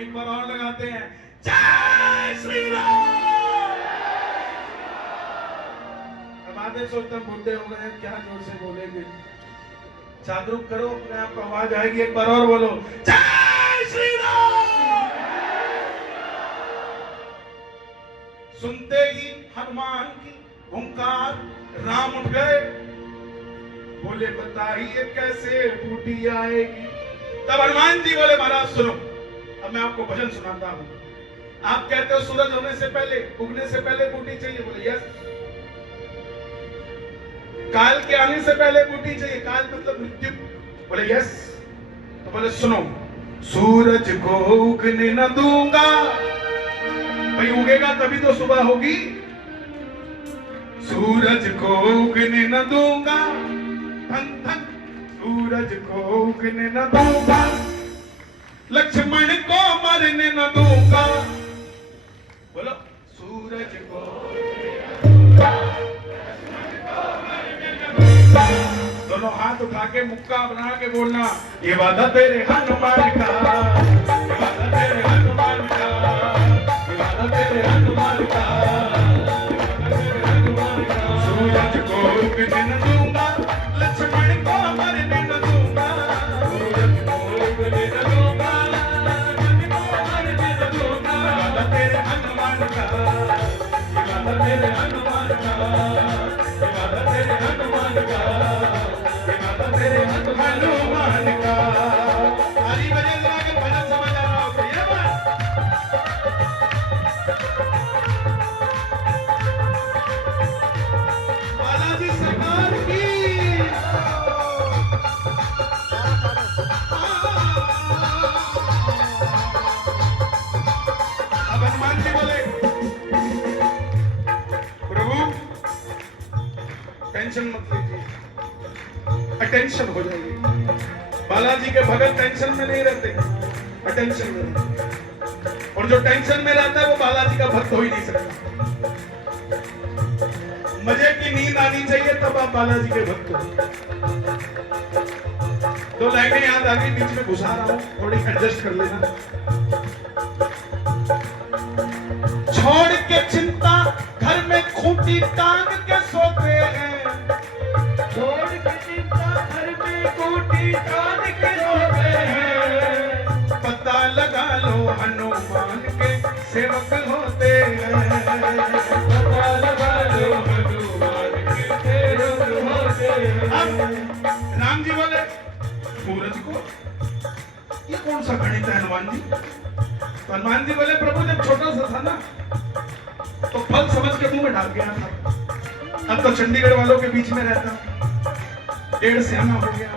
एक बार और लगाते हैं, जय श्री राम। अब आधे सोचते हैं बुढ़े हो गए क्या जोर से बोलेंगे, जागरूक करो अपने आप को, आवाज आएगी। एक बार और बोलो, जय श्री राम। सुनते ही हनुमान की हुंकार, राम उठ गए, बोले बताइए कैसे बूटी आएगी। तब हनुमान जी बोले महाराज सुनो, अब मैं आपको भजन सुनाता हूं। आप कहते हो सूरज होने से पहले, उगने से पहले बूटी चाहिए, बोले यस। काल के आने से पहले बूटी चाहिए, काल मतलब मृत्यु, बोले यस। तो बोले सुनो, सूरज को उगने न दूंगा, भाई उगेगा तभी तो सुबह होगी। सूरज को उगने न दूंगा, धन धन, सूरज को उगने न दूंगा, लक्ष्मण को मरने न दूंगा। बोलो, सूरज को दोनों हाथ उठा के मुक्का बना के बोलना, ये वादा तेरे हनुमान का, ये वादा तेरे हनुमान का, ये वादा तेरे हनुमान का, सूरज को उगने न दूंगा, लक्ष्मण को मरने न दूंगा, सूरज को उगने न दूंगा, लक्ष्मण को मरने न दूंगा। ये वादा तेरे हनुमान का, ये वादा तेरे हनुमान का, ये वादा तेरे हनुमान का, ये वादा तेरे हनुमान का। हरी भजन गा के भजन समझ आ रहा हो तो ये बात। बालाजी सरकार की। अब हनुमान जी बोले प्रभु टेंशन मत लीजिए, अटेंशन हो जाएगी। बालाजी के भगत टेंशन में नहीं रहते, अटेंशन में रहते। और जो टेंशन में रहता है वो बालाजी का भक्त हो ही नहीं सकता। मजे की नींद आनी चाहिए तब आप बालाजी के भक्त हो। तो लाइनें याद आ गई, बीच में घुसा रहा हूं, थोड़ी एडजस्ट कर लेना। छोड़ के चिंता घर में खूंटी टांग के सोते हैं, छोड़ के चिंता घर में खूंटी टांग के सोते हैं, पता लगा लो हनुमान के सेवक होते हैं, पता लगा लो हनुमान के सेवक होते हैं। अब राम जी बोले सूरज को, ये कौन सा गणित है हनुमान जी? तो हनुमान जी बोले प्रभु जब छोटा सा था ना तो फल समझ के मुंह में डाल गया था, अब तो चंडीगढ़ वालों के बीच में रहता, 1.5 सियाना हो गया।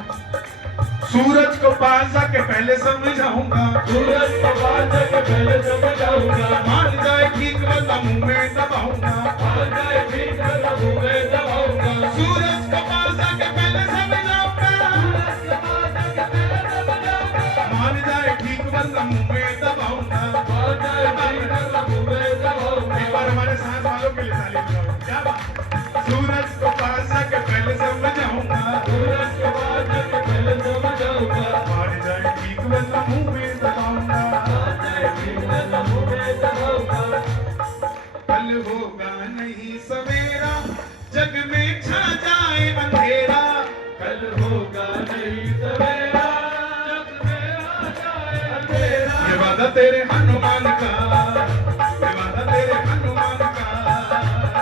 सूरज को पास जाके पहले समझाऊंगा, सूरज को पास जाके पहले समझाऊंगा, मान जाए ठीक वरना मुंह में दबाऊंगा, मान जाए ठीक वरना मुंह में दबाऊंगा। सूरज को पास जाके पहले समझाऊंगा, सूरज को पास जाके पहले समझाऊंगा, मान जाए ठीक वरना मुंह में दबाऊंगा, मान जाए ठीक वरना मुंह में दबाऊंगा। एक बार हमारे साथ वालों के लिए ताली बजाओ, क्या बात। सूरज को पास जाके पहले समझाऊंगा, सूरज को पास जाके पहले समझाऊंगा, मान जाए ठीक वरना मुंह में दबाऊंगा, मान जाए ठीक वरना मुंह में दबाऊंगा। कल होगा नहीं सवेरा, जग में छा जाए अंधेरा, कल होगा नहीं सवेरा, जग में आ जाए अंधेरा। ये वादा तेरे हनुमान का, ये वादा तेरे हनुमान का,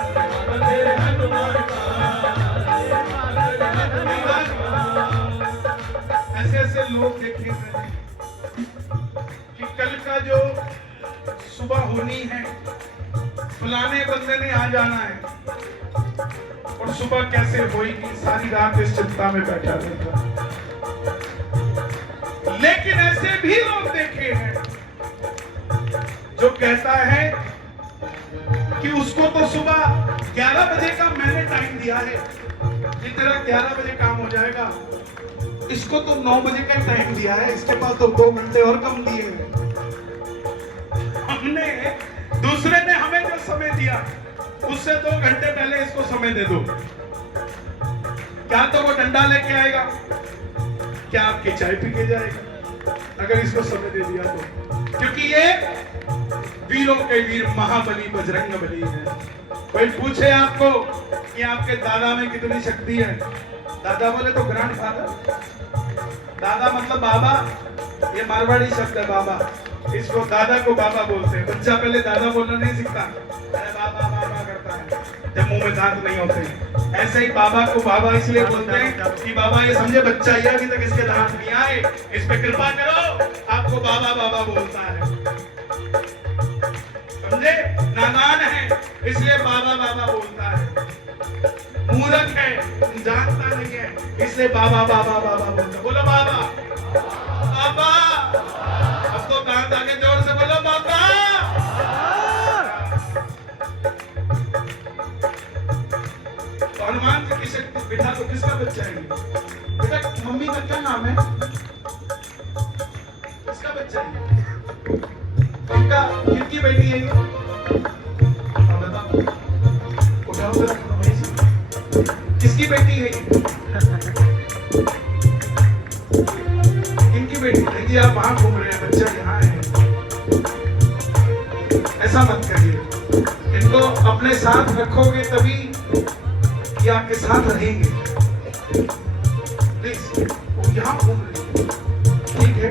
ये वादा तेरे हनुमान का, ये वादा तेरे हनुमान का। ऐसे ऐसे लोग देखे मैंने कि कल का जो सुबह होनी है, फलाने बंदे ने आ जाना है, और सुबह कैसे होगी, सारी रात इस चिंता में बैठा रहता। लेकिन ऐसे भी लोग देखे हैं जो कहता है कि उसको तो सुबह 11 बजे का मैंने टाइम दिया है, कि तेरा 11 बजे काम हो जाएगा, इसको तो 9 बजे का टाइम दिया है, इसके पास तो 2 घंटे और कम दिए हैं। हमने, दूसरे ने हमें जो समय दिया उससे 2 घंटे पहले इसको समय दे दो। क्या तो वो डंडा लेके आएगा, क्या आपकी चाय पी के जाएगा? अगर इसको समय दे दिया तो, क्योंकि ये वीरों के वीर महाबली बजरंग बली है। कोई पूछे आपको कि आपके दादा में कितनी शक्ति है, दादा बोले तो ग्रैंडफादर, दादा मतलब बाबा, ये मारवाड़ी शब्द है बाबा, इसको दादा को बाबा बोलते हैं। बच्चा पहले दादा बोलना नहीं सीखता, अरे बाबा बाबा करता है जब मुंह में दांत नहीं होते। ऐसे ही बाबा को बाबा इसलिए बोलते हैं कि बाबा ये समझे बच्चा ये अभी तक इसके दांत नहीं आए, इस पे कृपा करो, आपको बाबा बाबा बोलता है, समझे, नादान है इसलिए बाबा बाबा बोलता है, मूर्ख है जानता नहीं है इसलिए बाबा बाबा बाबा बोलता है। बोलो बाबा बाबा, अब तो दांत आगे जोर से बोलो बाबा। तो हनुमान जी की शक्ति, बेटा तो किसका बच्चा है? बेटा मम्मी का क्या नाम है? किसका बच्चा है? उनका किसकी बेटी है ये? बताओ, उठाओ जरा, किसकी बेटी है ये? इनकी बेटी है। आप वहां घूम रहे हैं, बच्चा यहाँ है, ऐसा मत करिए। इनको अपने साथ रखोगे तभी ये आपके साथ रहेंगे। प्लीज, वो यहाँ घूम रहे हैं, ठीक है?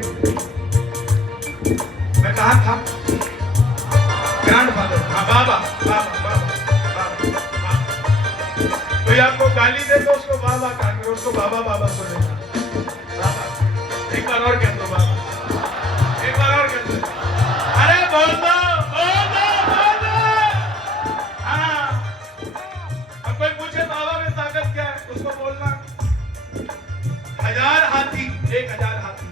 मैं कहा था ग्रैंडफादर, हाँ बाबा बाबा बाबा बाबा। कोई आपको गाली दे तो उसको बाबा कहा करो, उसको बाबा बाबा सुनेगा। बाबा, एक बार और कह दो बाबा, एक बार और कह दो, अरे बोल दो बोल दो बोल दो। हाँ, अब कोई पूछे बाबा में ताकत क्या है, उसको बोलना 1000 हाथी, 1000 हाथी,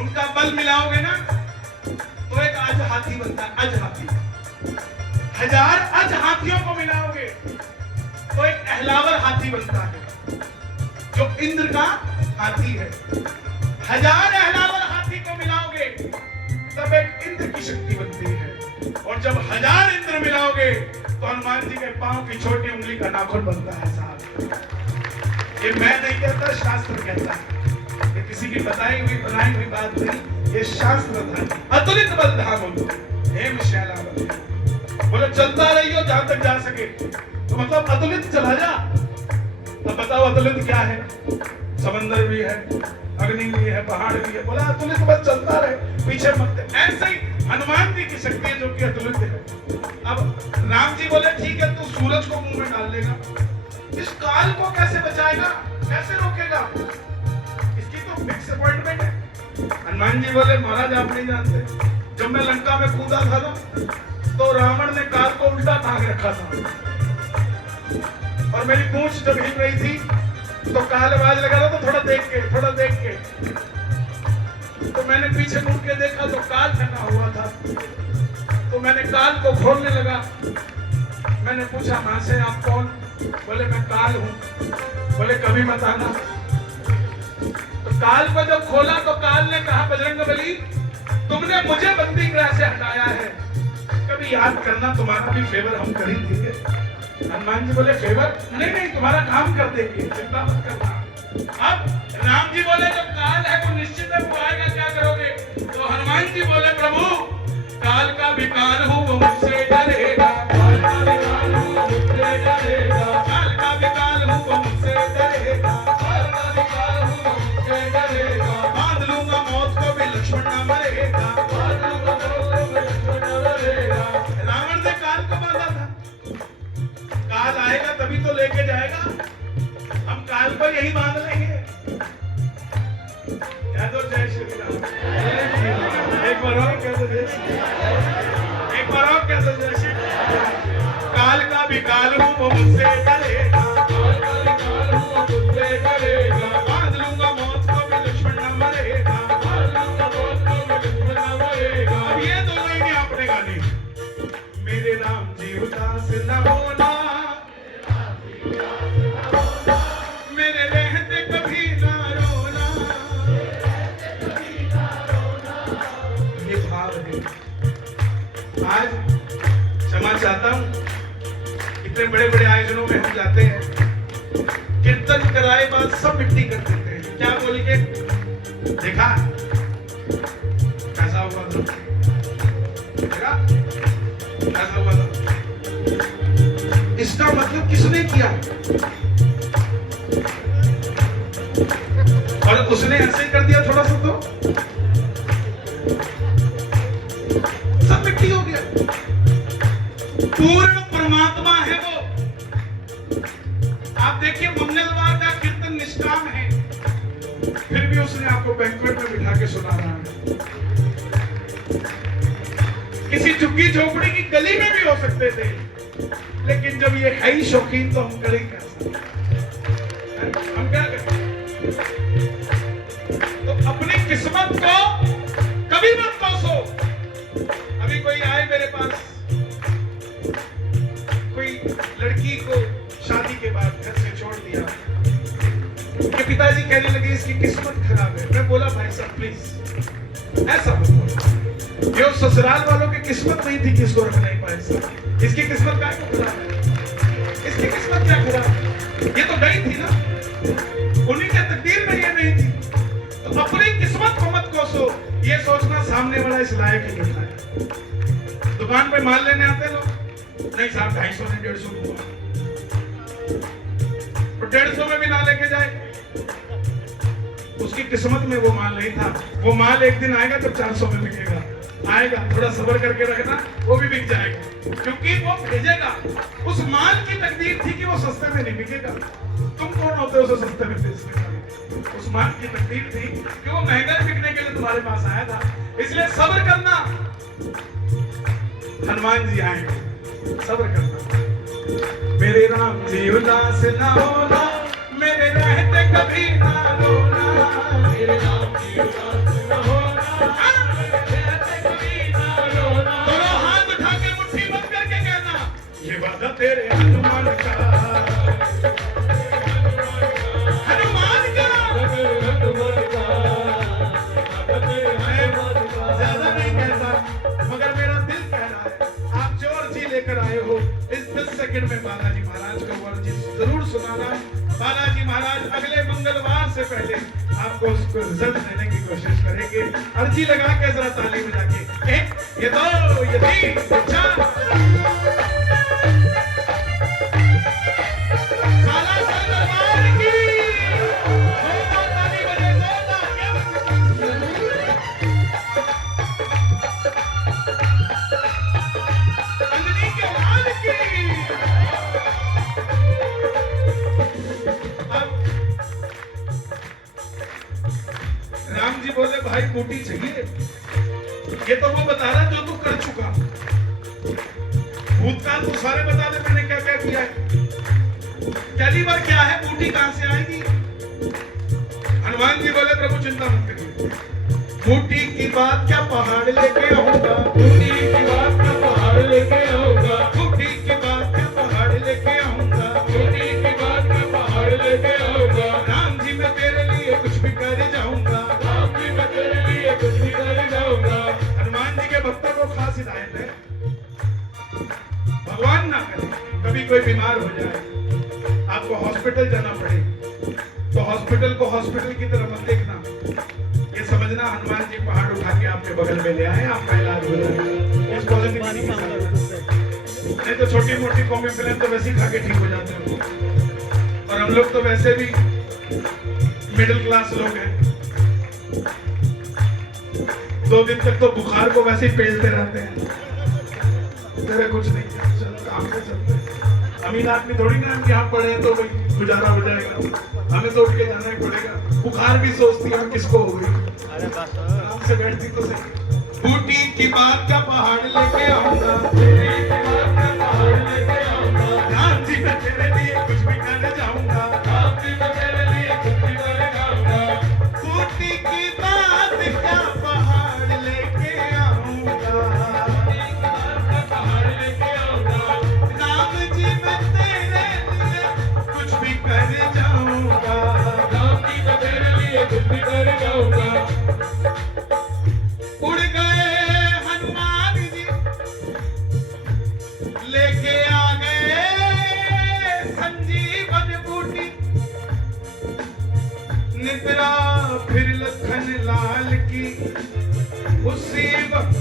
उनका बल मिलाओगे ना तो एक अज हाथी बनता है, अज हाथी। 1000 अज हाथियों को मिलाओगे तो एक अहलावर हाथी बनता है, जो इंद्र का हाथी है। 1000 अहलावर हाथी को मिलाओगे तब एक इंद्र की शक्ति बनती है, और जब 1000 इंद्र मिलाओगे तो हनुमान जी के पांव की छोटी उंगली का नाखून बनता है। साहब, ये मैं नहीं कहता, शास्त्र कहता है, ये किसी की बताई हुई बनाई हुई बात नहीं, ये शास्त्र था। अतुलित बल धाम हेम शैला बल, बोले चलता रहियो जहां तक जा सके, तो मतलब अतुलित चला जा। तो बताओ अतुलित क्या है? समंदर भी है, अग्नि भी है, पहाड़ भी है, बोला अतुलित बस चलता रहे, पीछे मत। ऐसे ही हनुमान जी की शक्ति है जो कि अतुलित है। अब राम जी बोले ठीक है, तू सूरज को मुंह में डाल लेगा, इस काल को कैसे बचाएगा, कैसे रोकेगा? इसकी तो फिक्स अपॉइंटमेंट है। हनुमान जी बोले महाराज आप नहीं जानते, जब मैं लंका में कूदा था ना तो रावण ने काल को उल्टा ताक रखा था, और मेरी पूंछ जब हिल रही थी तो काल आवाज लगा रहा था, थोड़ा देख के थोड़ा देख के, तो मैंने पीछे मुड़ के देखा तो काल फंसा हुआ था, तो मैंने काल को खोलने लगा। मैंने पूछा मां से आप कौन? बोले मैं काल हूं। बोले कभी मत आना। तो काल को जब खोला तो काल ने कहा बजरंगबली तुमने मुझे बंदी गृह से हटाया है, कभी याद करना तुम्हारा भी फेवर हम कर ही देंगे। हनुमान जी बोले फेवर? नहीं नहीं, तुम्हारा काम कर देंगे, चिंता मत करना। अब राम जी बोले जो काल है वो निश्चित है, वो आएगा, क्या करोगे? तो हनुमान जी बोले प्रभु काल का भी काल हूँ वो मुझसे डरेगा, काल का भी काल हूँ वो मुझसे डरेगा, काल का भी काल हूँ वो मुझसे डरेगा, काल का भी काल हूँ वो मुझसे डरेगा, बांध लूंगा मौत को भी लक्ष्मण ना मरेगा, बांध लूंगा मौत को भी लक्ष्मण ना मरेगा। रावण ने काल को बांधा था, काल आएगा तभी तो लेके जाएगा, हम काल को यही बांध लेंगे। कह दो जय श्री राम, एक बार और कह दो जय श्री राम, एक बार और कह दो जय श्री राम। काल का भी काल हूँ वो मुझसे डरेगा, काल का भी काल हूँ वो मुझसे डरेगा, बांध लूंगा मौत को भी लक्ष्मण ना मरेगा, बांध लूंगा मौत को भी लक्ष्मण ना मरेगा। अब ये दोनों ही नहीं आपने गाने, मेरे राम जी उदास न होना, मेरे रहते कभी ना रोना, ये भाव है। आज क्षमा चाहता हूं, इतने बड़े बड़े आयोजनों में हम जाते हैं, कीर्तन कराए बाद सब मिट्टी कर देते हैं, क्या बोल के? देखा देखा? ऐसा हुआ था। इसका मतलब किसने किया? और उसने ऐसे ही कर दिया थोड़ा सा तो सब मिट्टी हो गया। पूर्ण परमात्मा है वो। आप देखिए मंगलवार का कीर्तन निष्काम है, फिर भी उसने आपको बैंक्वेट में बिठा के सुना रहा है। किसी झुग्गी झोपड़ी की गली में भी हो सकते थे, लेकिन जब ये है ही शौकीन तो हम करें कैसा? हम क्या करें? तो अपनी किस्मत को कभी मत कोसो। अभी कोई आए मेरे पास, कोई लड़की को शादी के बाद घर से छोड़ दिया, उनके पिताजी कहने लगे इसकी किस्मत खराब है। मैं बोला भाई साहब प्लीज ऐसा मत बोलो, ये ससुराल वालों की किस्मत नहीं थी कि इसको रख नहीं पाए साहब। इसकी किस्मत क्या खराब है? इसकी किस्मत क्या खराब है? ये तो गई थी ना, उन्हीं के तकदीर में ये नहीं थी। तो अपनी किस्मत को मत कोसो, ये सोचना सामने वाला इस लायक ही नहीं है। दुकान पे माल लेने आते लोग, नहीं साहब 250 ने 150 दूंगा, और 150 में भी ना लेके जाए, उसकी किस्मत में वो माल नहीं था। वो माल एक दिन आएगा जब 400 में बिकेगा, आएगा, थोड़ा सब्र करके रखना, वो भी बिक जाएगा, क्योंकि वो भेजेगा। उस माल की तकदीर थी कि वो सस्ते में नहीं बिकेगा। तुम कौन होते हो उसे सस्ते में बेचने वाले? उस माल की तकदीर थी कि वो महंगा बिकने के लिए तुम्हारे पास आया था। इसलिए सब्र करना। हनुमान जी आएंगे, सब्र करना। मेरे राम जी उदास ना होना, मेरे रहते कभी ना रोना। मेरे राम जी उदास ना होना, मेरे रहते कभी ना रोना। दोनों हाथ उठा के मुट्ठी बंद करके कहना, ये वादा तेरे हनुमान का, हनुमान का। ज्यादा नहीं कहता, मगर मेरा दिल कह रहा है आप जो अर्जी लेकर आए हो, इस 10 सेकंड में बालाजी महाराज का वो अर्जी जरूर सुनाना। बालाजी महाराज अगले मंगलवार से पहले आपको उसको रिजल्ट देने की कोशिश करेंगे। अर्जी लगा के जरा ताली बजा के, एक, ये दो, ये तीन, ये चार। सालासर दरबार की जोरदार ताली बजे, जोरदार। अंजनी के लाल की। राम जी बोले भाई बूटी चाहिए? ये तो वो बता रहा जो तू कर चुका। भूतकाल तो सारे बता दे मैंने क्या क्या किया है। पहली बार क्या है, बूटी कहां से आएगी? हनुमान जी बोले प्रभु चिंता मत करिए, बूटी की बात क्या पहाड़ लेके आऊंगा। बूटी की बात क्या पहाड़ लेके आऊंगा। बूटी की बात क्या पहाड़ लेके आऊंगा। बूटी की बात क्या पहाड़ लेके आऊंगा। राम जी मैं तेरे लिए कुछ भी कर जाऊंगा। राम जी मैं तेरे लिए कुछ भी कर जाऊंगा। हनुमान जी के भक्तों को खास हिदायत है, भगवान ना करे कभी कोई बीमार हो जाए, आपको हॉस्पिटल जाना पड़े, तो हॉस्पिटल को हॉस्पिटल की तरह मत देखना। ये समझना हनुमान जी पहाड़ उठा के आपके बगल में ले आए, आपका इलाज हो जाएगा। इस पॉजिटिव नहीं तो छोटी मोटी कॉमी फिल्म तो वैसे ही खा के ठीक हो जाते हैं, और हम लोग तो वैसे भी मिडिल क्लास लोग हैं। 2 दिन तक तो बुखार को वैसे ही पेलते रहते हैं। तेरे कुछ नहीं काम पे चलते हैं। अमीर आदमी थोड़ी ना हम यहाँ पड़े हैं तो गुजारा हो जाएगा, हमें तो उठ के जाना ही पड़ेगा। बुखार भी सोचती है किसको हो गई, आराम से बैठती तो सही। बूटी की बात का पहाड़ लेके आऊंगा। राम जी मैं तेरे लिए कुछ भी कर जाऊंगा। राम जी मैं तेरे लिए कुछ भी कर जाऊंगा। बूटी की बात क्या पहाड़ लेके आऊंगा। पहाड़ लेके आऊंगा। राम जी मैं तेरे लिए कुछ भी कर जाऊंगा। राम जी मैं तेरे लिए कुछ भी कर जाऊंगा। उड़ गए हनुमान जी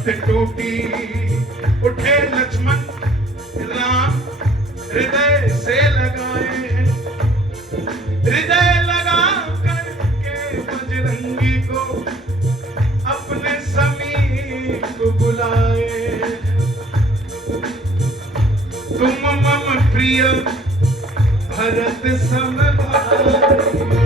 मस्त टूटी। उठे लक्ष्मण राम हृदय से लगाए, हृदय लगा करके बजरंगी को अपने समीप बुलाए। तुम मम प्रिय भरत सम भाई,